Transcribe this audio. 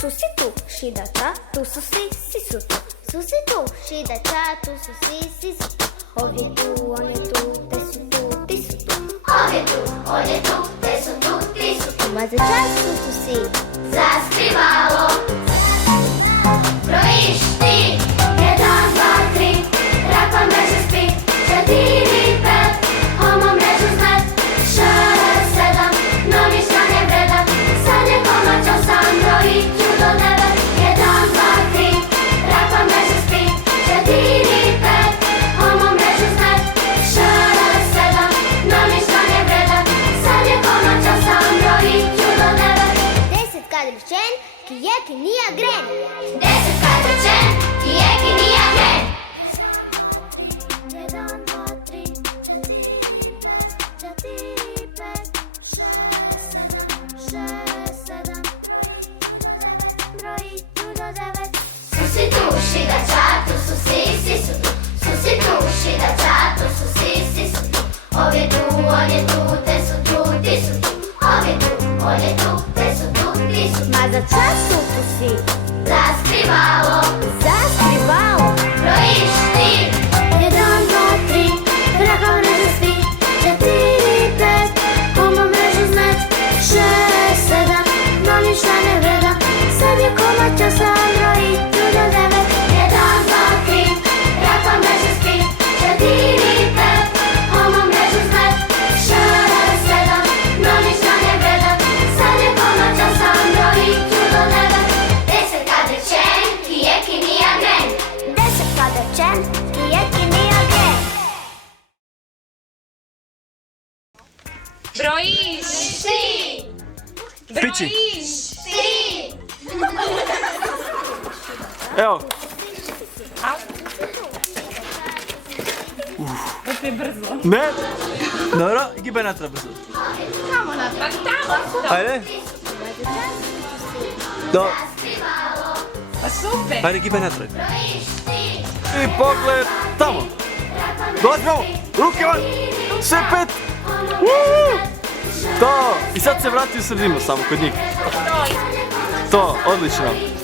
Susi tu, šidača, tu su si su tu. Susi tu, šidača, tu su si su tu. Ovdje tu, on je tu, te su tu, ti su tu. Ovdje tu, on je tu, te su tu, ti su tu. Ma za čas tu si. Zaskrivalo, brojiš ti. 1, 2, 3, rakva mreže spi. 4, 5, homo mrežu zmet. 6, 7, novi štan je vredan. Sad je komać 8, broji ću do 9. 1, 2, 3, rakva mreže spi. 4, 5, homo mrežu zmet. 6, 7, novi štan je vredan. Sad je komać 8, broji ću do 9. 10 kadričen, kijeki nija gren. 10 kadričen, kijeki nija gren. 1, 2, 3, 4, 5, 6, 7, broji ću do 9. Susi tu, šidača, tu su si su tu. Susi tu, šidača, tu su si su tu. Ovdje tu, on je tu, te su tu, ti su tu. Ovdje tu, on je tu, te su tu, ti su tu. Ma za čas tu si. Zaskrivalo, Zaskrivalo. brojiš ti. 1, 2, 3, rakva mrežu spi. 4, 5, homo mrežu zmet. 6, 7, novi štan je vredan. Sad je komać 8, broji ću do 9. 1, 2, 3, rakva mreže spi. 4, 5, homo mrežu zmet. 6, 7, novi štan je vredan. Sad je komać 8, broji ću do 9. 10 kadričen, kijeki nija gren. 10 kadričen, kijeki nija gren. Brojiš Ti, Brojiš ti. Evo, Opet brzo. ne? Dobro, gibaj natrag brzo. Kamo natrag? Tamo. Ajde. Do, Pa super. ajde gibaj natrag. I pogled tamo. Dolazi pravo, ruke van, sve 5. To, i sad se vrati u sredinu samo kod njih. To, odlično.